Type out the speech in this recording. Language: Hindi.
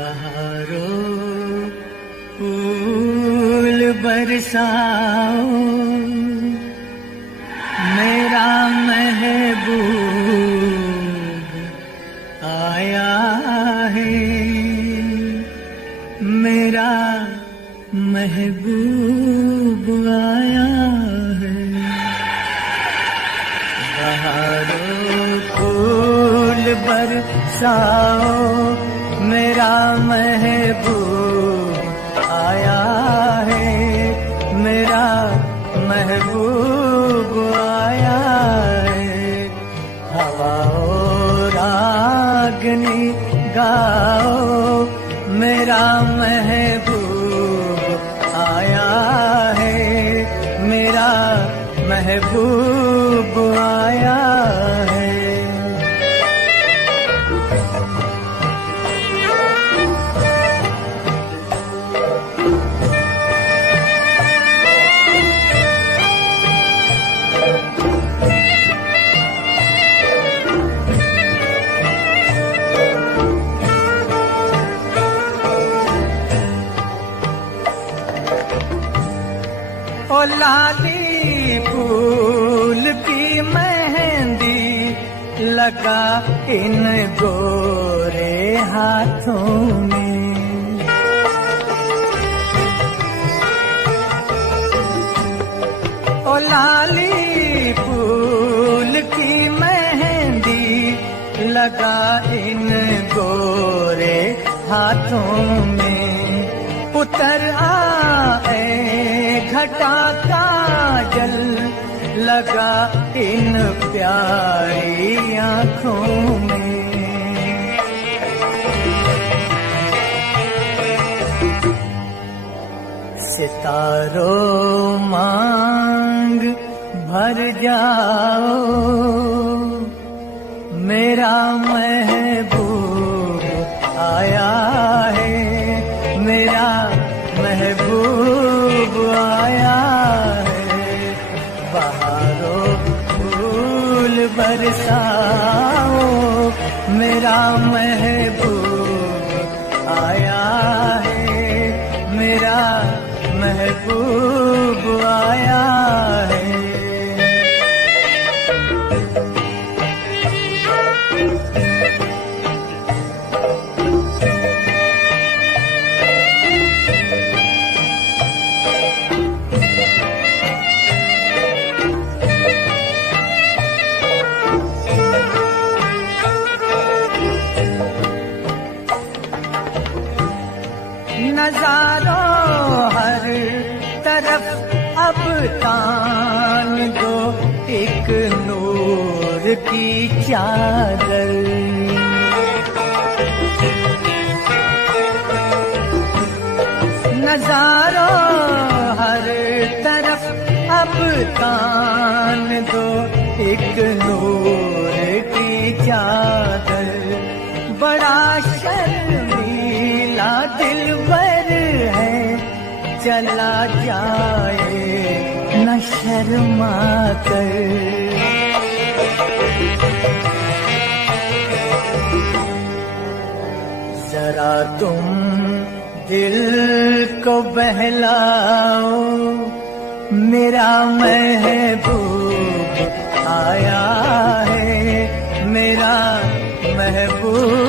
बहारों फूल बरसाओ, मेरा महबूब आया है, मेरा महबूब आया है। बहारों फूल बरसाओ, मेरा महबूब आया है, मेरा महबूब आया है। हवाओ रागनी गाओ, मेरा महबूब आया है, मेरा महबूब आया है। ओ लाली फूल की मेहंदी लगा इन गोरे हाथों में, ओ लाली फूल की मेहंदी लगा इन गोरे हाथों में। उतर आए घटा का जल लगा इन प्यारी आँखों में। सितारों मांग भर जाओ, मेरा महबूब आया है, मेरा महबूब आया है। बहारों फूल बरसाओ, मेरा महबूब आया है, मेरा महबूब आया है। नजारों हर तरफ अब तान दो एक नूर की चादर। नजारों हर तरफ अब तान दो एक नूर की चादर। बड़ा शर्मीला दिलबर है, चला जाए न शर्मा कर। जरा तुम दिल को बहलाओ, मेरा महबूब आया है, मेरा महबूब